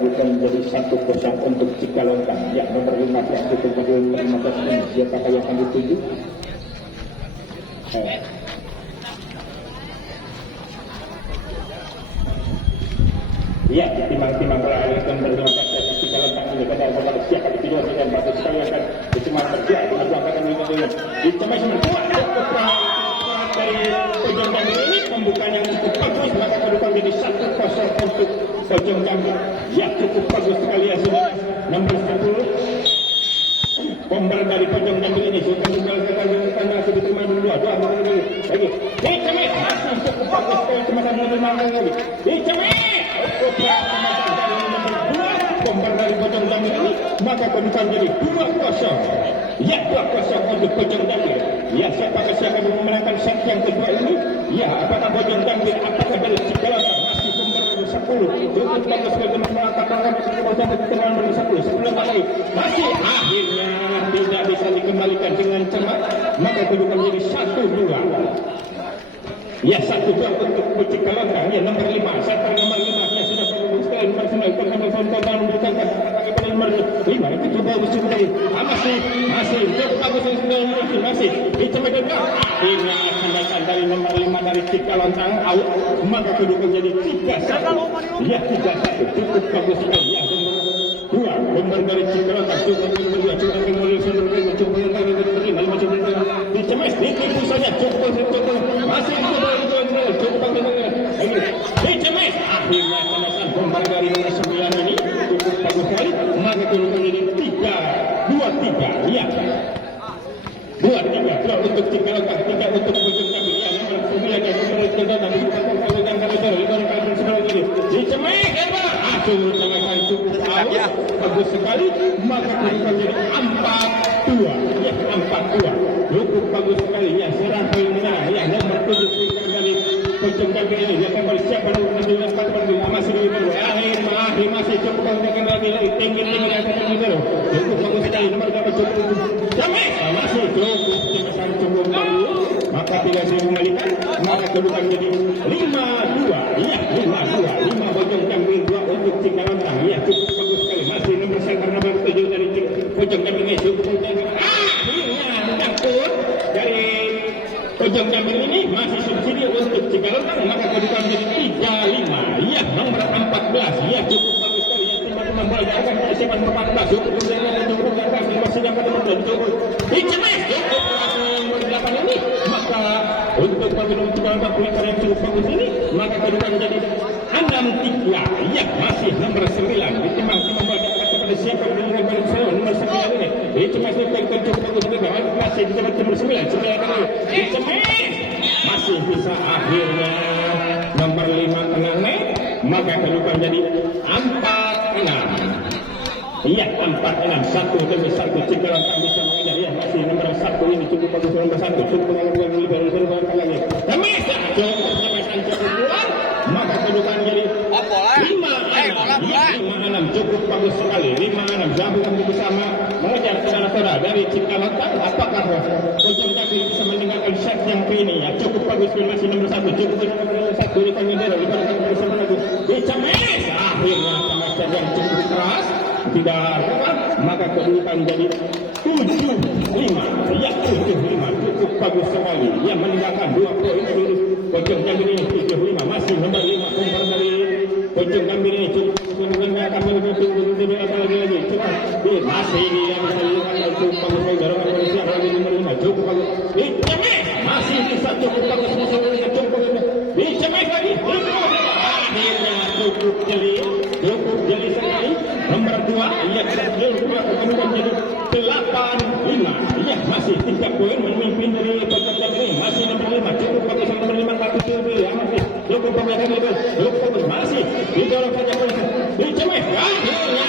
bukan menjadi 1-0 untuk Cicalengka. Ya, nomor 15 itu kedua 15 ini siapakah yang akan dituju? Ya, timang-timang beralihkan nomor 15 Cicalengka ini pada siapa dituju dan bagus sekali akan cuma bergerak melakukan ini ditambah semua dari Pojong Jambi ini pembukaan yang cukup bagus, maka kedudukan jadi 1-0 untuk Pojong Jambi. Ya, cukup bagus sekali ya sudah nomor 10 bomber dari Pojong Jambi ini sudah meninggalkan tanda diterima dulu dua lagi dicemit masih cukup bagus sekali cuma satu lagi dicemit bomber dari Pojong Jambi ini maka kedudukan jadi 2-0. Ya, 2-0 untuk Pojong Jambi. Ya, siapakah siapa yang memenangkan set yang kedua ini? Ya, apakah Pojong Jambi, apakah dari Cicalengka masih bomber nomor 10 cukup bagus sekali mengatakan keterangan nomor 10 sebelum kali masih akhirnya tidak bisa dikembalikan dengan cepat, maka kedudukan menjadi 1-2. Ya, 1-2 untuk Cicalengka. Ya, nomor 5 setter nomor 5 ya sudah bagus sekali nomor 9 kontan memberikan kepada nomor 5 itu juga bagus sekali masih cukup bagus masih dicemedkan akhirnya akan dari nomor 5 dari Cicalengka out, maka kedudukan menjadi 3-1. Ya, 3-1 cukup bagus sekali. Ya, nomor 2 bomber dari Cicalengka cukup kedua cukup dicemes ditipu saja cukup masih cukup dicemes akhirnya kemasan bomber dari nomor 9 ini cukup bagus sekali, maka kedudukan menjadi 3-2-3. Ya, 2-3 untuk Cicalengka, 3 untuk Pojong Jambi. Ya, nomor 9 yang dicemes cukup bagus sekali, maka kedudukan menjadi 4-2. Ya, 4-2 cukup bagus sekali. Ya, serang poin menang. Ya, nomor 7 dari Pojong Jambi ini dia akan bersiap masih di akhir masih cukup bagus lagi tinggi cukup bagus sekali nomor 8 cukup Jambi masih cukup bagus, maka tidak dikembalikan, maka kedudukan menjadi 5-2. Ya, 5-2 Pojong Jambi 2 untuk Cicalengka. Ya, cukup bagus sekali masih nomor setter nomor 7 dari Pojong Jambi ini cukup akhirnya dapur dari Pojong Jambi ini masih subsidi untuk Cicalengka, maka kedudukan menjadi 3-5. Ya, nomor 14. Ya, cukup bagus sekali. Ya, teman-teman bola akan persiapan 14 cukup masih dapat nomor 7 cukup dicemes cukup nomor 8 ini, maka untuk Pojong Cicalengka pulihkan yang cukup bagus ini, maka kedudukan menjadi 6-3. Ya, masih nomor 9 ditimbang-timbang bola kepada siapa dengan nomor 9 ini dicemes cukup bagus juga masih dicemes nomor 9 dicemes masih bisa akhirnya nomor 5 menang, maka kedudukan jadi 4-6. Iya, 4-6 1 demi 1 Cicalengka bisa mengejar. Ya, masih nomor 1 ini cukup bagus nomor 1 cukup mengalami lebih lagi demi cukup keluar, maka kedudukan jadi 5-6 cukup bagus sekali. 5-6 gabungan bersama mengejar saudara-saudara dari Cicalengka. Apakah Pojong Jambi bisa meninggalkan set yang ini? Ya, cukup bagus masih nomor 1 cukup nomor 1 di Tanjung bersama lagi dicemes akhirnya kemasan yang cukup keras tidak kuat, maka kedudukan jadi 7-5. Ya, 7-5 cukup bagus sekali. Ya, meninggalkan 2 poin dulu Pojong Jambi ini 7-5 masih nomor 5 bomber dari Pojong Jambi ini cukup meninggalkan lagi cukup masih yang cukup bagus lagi nomor 5 cukup bagus dicemes masih bisa cukup bagus cukup dicemes lagi akhirnya cukup jeli sekali nomor 2. Ya, kemudian jadi 8-5. Ya, masih 3 poin memimpin dari Pojong Jambi ini, masih nomor 5 cukup bagus nomor 5 ya, masih cukup bagus masih didorong saja dicemes akhirnya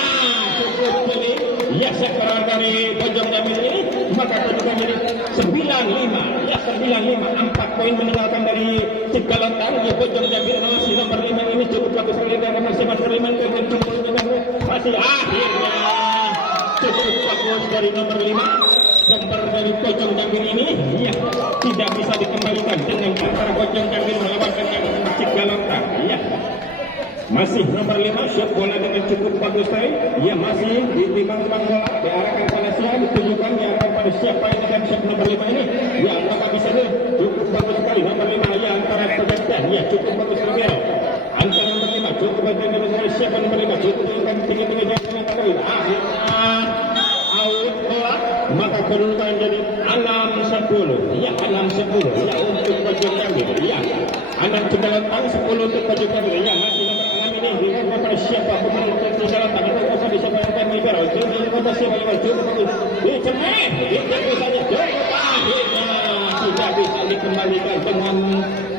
cukup jeli. Ya, sekarang dari Pojong Jambi ini, maka kedudukan jadi 9-5. Ya, 9-5 4 poin meninggalkan dari Cicalengka. Ya, Pojong Jambi masih nomor 5 ini cukup bagus sekali dan masih nomor 5 masih akhirnya cukup bagus dari nomor 5 bomber dari Pojong Jambi ini. Ya, tidak bisa dikembalikan dengan antara Pojong Jambi melawan dengan Cicalengka. Ya, Masih nomor 5, shot bola dengan cukup bagus sekali. Ya, masih ditimbang-timbang bola, diarahkan pada siapa, ditujukan diarahkan pada siapa ini dan shot nomor 5 ini. Ya, apakah bisa dia? Cukup bagus sekali nomor 5. Ya, antara pegang. Ya, cukup bagus sekali. Antara nomor 5, cukup bagus sekali. Siapa nomor 5? Cukup dengan tiga-tiga jangan kali. Akhirnya out bola, maka kedudukan jadi 6-10. Ya, 6-10. Ya, untuk bagian kami. Ya, 6 Cipalantang, 10 untuk bagian kami. Ya, masih nomor 6 ini dengan kepada siapa pemain Cipalantang itu kepada siapa yang akan liberal. Jadi kepada siapa yang cukup bagus. Dicemet, itu saja. Akhirnya tidak bisa dikembalikan dengan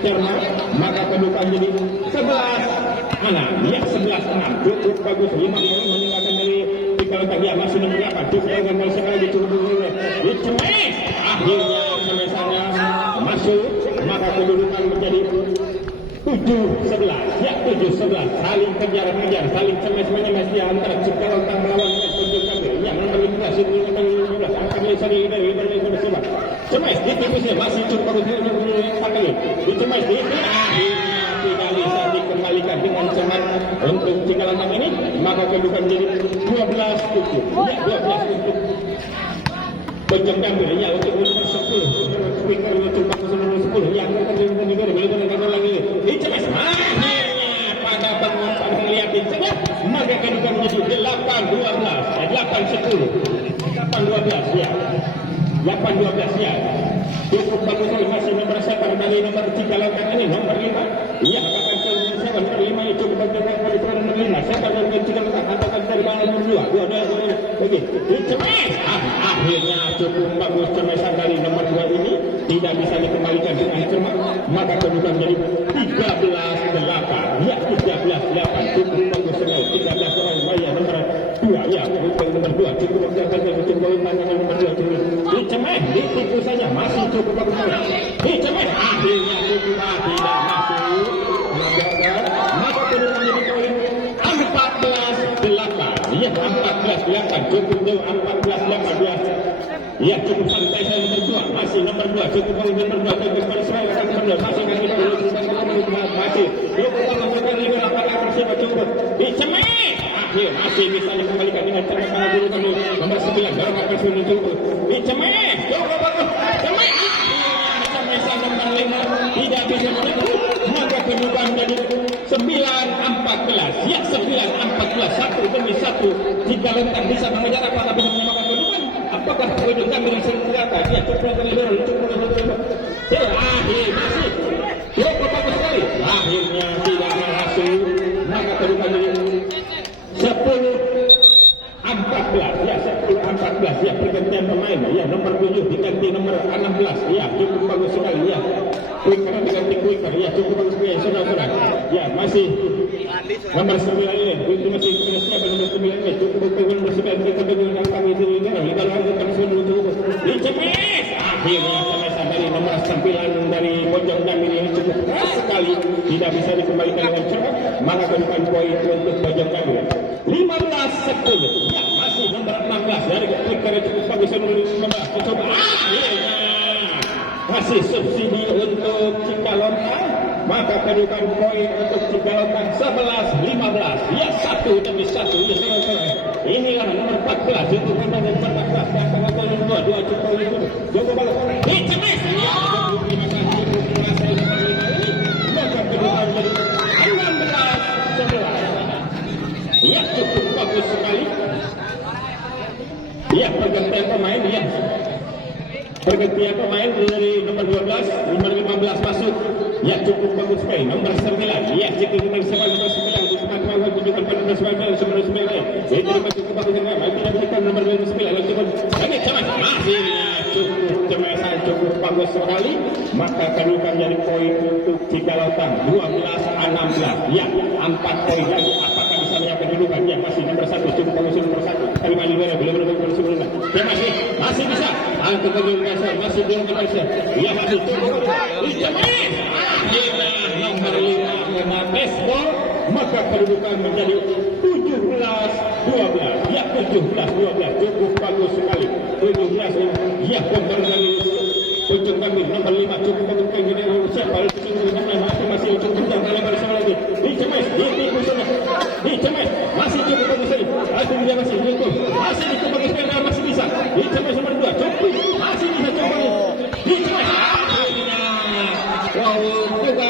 cermat, maka kedudukan jadi 11-6. Ya, 11-6. Cukup bagus. 5 poin meninggalkan dari Cipalantang. Ya, masih nomor 8. Cukup dengan sekali cukup dicemet. Akhirnya selesainya masuk, maka kedudukan menjadi 7-11. Ya, 7-11. Saling kejar-kejar, saling cemas-menyemas di antara Cipalantang melawan Tunjungan. Yang nomor 15 itu nomor 15. Angka misalnya ini cemas. Cemas ditipusnya masih cukup bagus yang kali. Dicemas di akhirnya tidak bisa dikembalikan dengan cemas untuk Cipalantang ini, maka kedudukan menjadi 12-7. Ya, 12-7. Penjengkam ya untuk nomor 10 speaker untuk nomor 10 yang boleh lagi dicemas akhirnya pada melihat dicemas maka kedudukan menjadi 8-12 8-10 8-12 ya 8-12 ya cukup bagus masih nomor 1 dari nomor 3 langkah ini nomor 5 iya apakah nomor 5 itu cukup bagus dari nomor 5 siapa nomor 3 langkah apakah dari nomor 2 lagi dicemas akhirnya cukup bagus cemesan dari nomor 2 ini tidak bisa dikembalikan dengan cermat maka kedudukan menjadi 13-8 ya 13-8 cukup bagus sekali 13 ya nomor 2 ya untuk nomor 2 cukup nomor 2 dicemas ditipu saja masih cukup bagus dicemas akhirnya cukup tidak masuk maka kedudukan menjadi poin 14-8 ya 14-8 cukup jauh 14-8 ya ya cukup santai saya nomor 2 masih nomor 2 cukup nomor 2 cukup persoalan nomor 2 masih nanti masih cukup mengumpulkan 5 bersama cukup dicemet akhir masih bisa dikembalikan dengan cara para guru kami nomor 9 dalam persoalan cukup dicemet cukup bagus cemet akhirnya nomor 5 tidak bisa menembus maka kedudukan menjadi 9-14 ya 9-14 satu demi satu jika Lentang bisa mengejar apakah bisa menyamakan kedudukan apakah kedudukan dengan senjata ya cukup liberal akhir masih cukup bagus sekali akhirnya tidak berhasil maka kedudukan menjadi 10-14 ya 10-14 ya pergantian pemain ya nomor 7 diganti nomor 16 ya cukup bagus sekali ya quicker diganti quicker ya cukup bagus sekali saudara-saudara ya masih nomor 9 ini itu masih siapa nomor 9 ini cukup bagus nomor 9 kita dengan kami itu ini kita lanjut terus menuju dicemes akhirnya selesai dari nomor 9 dari pojok kami ini cukup keras sekali tidak bisa dikembalikan dengan cepat maka kedudukan poin untuk pojok kami 15-10 ya masih nomor 16 dari quicker cukup bagus nomor 15 coba akhirnya masih subsidi untuk Cipalantang maka kedudukan poin untuk Cipalantang 11-15 ya 1 demi 1 ya saudara inilah nomor 14 untuk nomor 14 yang tengah nomor 2 cukup itu Joko Balas dicemes ya terima kasih untuk menguasai nomor 5 ini maka kedudukan menjadi 16-11 ya cukup bagus sekali ya pergantian pemain ya pergantian pemain dari nomor 12 nomor 15 masuk ya cukup bagus sekali nomor 9 ya jika kita bisa nomor 9 untuk teman-teman tunjukkan pada nomor 9 jadi cukup bagus sekali tidak bisa nomor 9 cukup ini cemas akhirnya cukup cemasan cukup bagus sekali maka kedudukan jadi poin untuk Cipalantang 12-16 ya 4 poin lagi apakah bisa menyampaikan kedudukan ya masih nomor 1 cukup bagus nomor 1 kali mana belum nomor 9 ya masih bisa untuk kedudukan masih belum bisa ya masih cukup dicemet akhirnya nomor 5 kena baseball maka kedudukan menjadi 17-12 ya 17-12 cukup bagus sekali 17 ya kembali Ujung kami nomor 5 cukup bagus kali ini siapa masih cukup kencang lebar sama lagi dicemes ditipu sana dicemes masih cukup bagus kali dia masih cukup bagus kali masih bisa dicemes nomor 2 cukup masih bisa cukup dicemes wow juga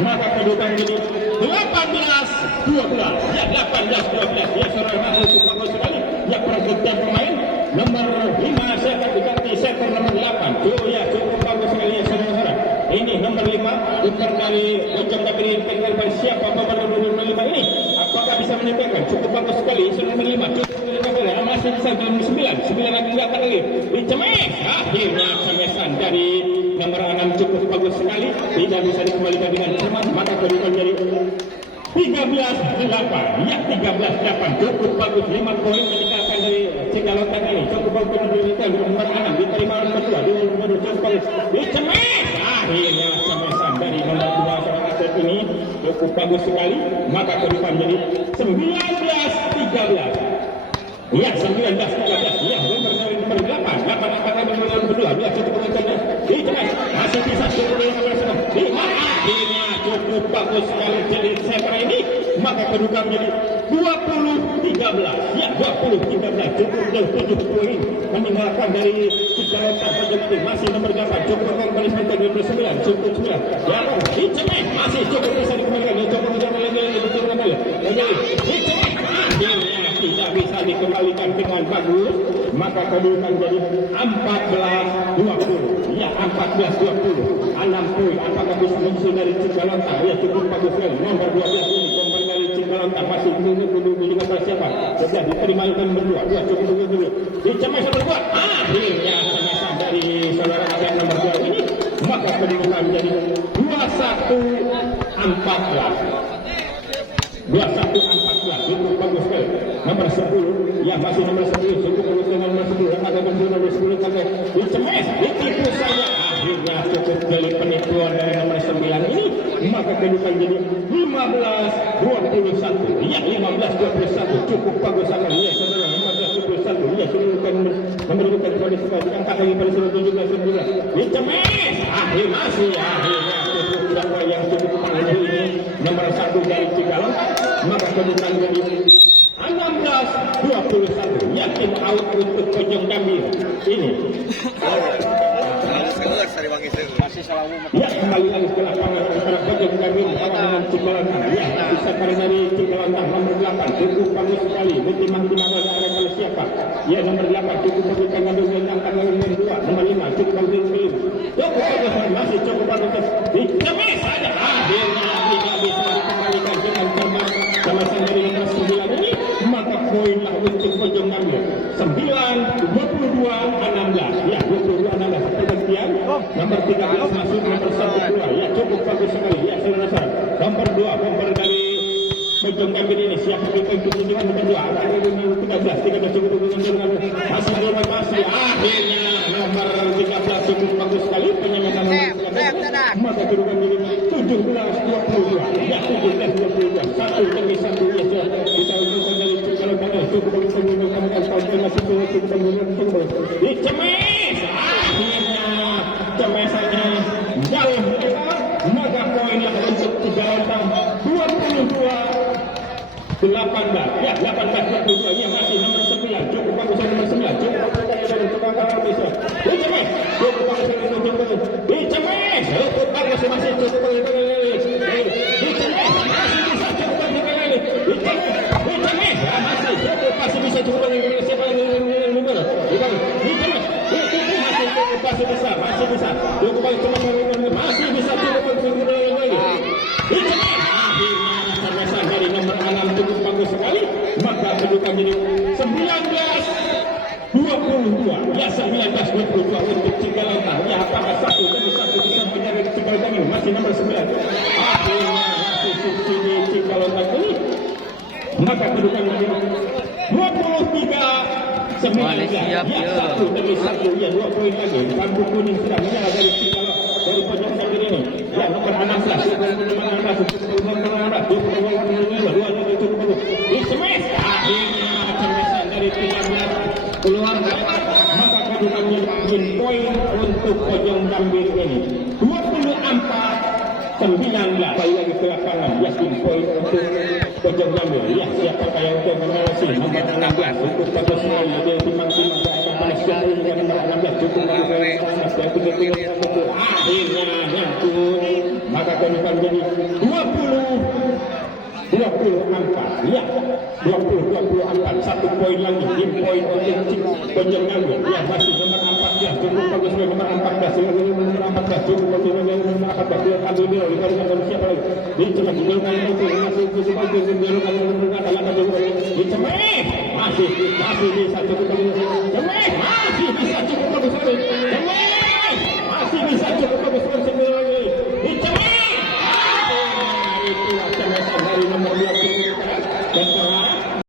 maka kedudukan jadi 18-12 ya 18-12 ya saudara cukup bagus sekali ya pergerakan pemain nomor 5 saya akan diganti sektor nomor 8 ya cukup bagus sekali ya saudara ini nomor 5 putar dari ujung dari pengen siapa pemain nomor 5 ini apakah bisa menempelkan cukup bagus sekali nomor 5 cukup masih bisa nomor 9 lagi enggak lagi dicemes akhirnya cemesan dari nomor 6 cukup bagus sekali tidak bisa dikembalikan dengan cemas maka kedudukan jadi 13-8 ya 13-8 cukup bagus 5 poin meninggalkan dari Cicalotan ini cukup bagus meninggalkan nomor 6 diterima nomor 2 nomor 2 cukup bagus dicemes akhirnya cemesan dari nomor 2 seorang atlet ini cukup bagus sekali maka kedudukan jadi 19-13 ya 19-13 ya nomor 8 angkat nomor 2 dia cukup bagus dicemes masih bisa cukup nomor 1 di akhirnya cukup bagus sekali jadi seper ini maka kedudukan menjadi 20-13 ya 20-13 cukup 7 poin meninggalkan dari Cicalotan Pojok masih nomor 8 cukup kembali sampai 29 cukup 9 ya dicemes masih cukup bisa dikembalikan cukup lagi dicemes akhirnya tidak bisa dikembalikan dengan bagus maka kedudukan jadi 14-20 ya 14-20 6 poin apakah bisa muncul dari Cicalotan ya cukup bagus sekali nomor 12 ini nomor dari Cicalotan masih dulu siapa sudah diterima nomor 2 cukup dulu dicemes nomor 2 akhirnya cemesan dari saudara yang nomor 2 ini maka kedudukan jadi 21-14 cukup bagus sekali nomor 10 ya masih nomor 10 cukup bagus dengan nomor 10 yang ada nomor 10 pakai dicemes ditipu saja akhirnya cukup dari penipuan dari nomor 9 ini maka kedudukan jadi 15-21 ya 15-21 cukup bagus sekali ya saudara 15-21 ya kedudukan nomor bukan pada sebelah diangkat lagi pada sebelah 17 dicemes akhirnya cukup berapa yang cukup panjang ini nomor 1 dari Cicalotan maka kedudukan jadi 16-21 yakin out untuk Pojok Gambir ini ya kembali lagi ke lapangan antara Pojok Gambir dengan Cicalotan ya bisa pada dari Cicalotan nomor 8 cukup bagus sekali timang-timang pada area siapa ya nomor 8 cukup bagus dengan angkat nomor 2 nomor 5 cukup bagus masih cukup bagus dicemes saja akhirnya tidak bisa dikembalikan dengan cermat sama dari nomor 9 ini maka poinlah untuk Pojok Gambir 9-22-16 ya 22-16 pergantian nomor 13 masuk nomor 1 keluar ya cukup bagus sekali ya saudara nomor 2 nomor dari Pojok Gambir ini siapa untuk tujuan nomor 2 13 cukup dengan masih nomor masih akhirnya nomor 13 cukup bagus sekali penyematan maka kedudukan diri 17-22 ya 17-22 satu demi satu ya bisa untuk dari Cicalotan cukup bagus menggunakan masih cukup dicemes akhirnya cemesannya jauh maka poinnya untuk Cicalotan 22-18 ya 18-22 ya masih nomor 9 cukup bagus nomor 9 cukup bagus dicemes cukup bagus dicemes cukup bagus masih cukup bagus dicemes masih bisa cukup bagus dicemes masih bisa cukup bagus siapa nomor dicemes masih bisa cukup bagus masih bisa cukup bagus dicemes akhirnya cemesan dari nomor 6 cukup bagus sekali maka kedudukan jadi 19-22 ya 19-22 untuk Cicalotan ya apakah satu demi satu bisa menjadi Cicalotan ini masih nomor 9 akhirnya masih subsidi Cicalotan ini maka kedudukan jadi 23-19 ya satu demi satu ya 2 poin lagi lampu kuning sudah menyala dari Cicalotan dari Pojok Gambir ini ya nomor 16 dicemes akhirnya cemesan dari 13 keluar maka kedudukan poin untuk Pojok Gambir 19 bayi lagi ke lapangan Yasin poin untuk pojok gambar ya siapakah yang untuk mengawasi nomor 16 untuk pada semua dia timang-timang akan panas sekali dengan nomor 16 cukup akhirnya nyangkut maka kami akan jadi 24 ya 24 satu poin lagi tim poin untuk pojok gambar ya masih nomor 14 cukup bagus nomor 14 cukup bagus nomor 14 dia ambil dia dengan siapa lagi dia cuma tinggalkan itu masih bisa cukup masih bisa cukup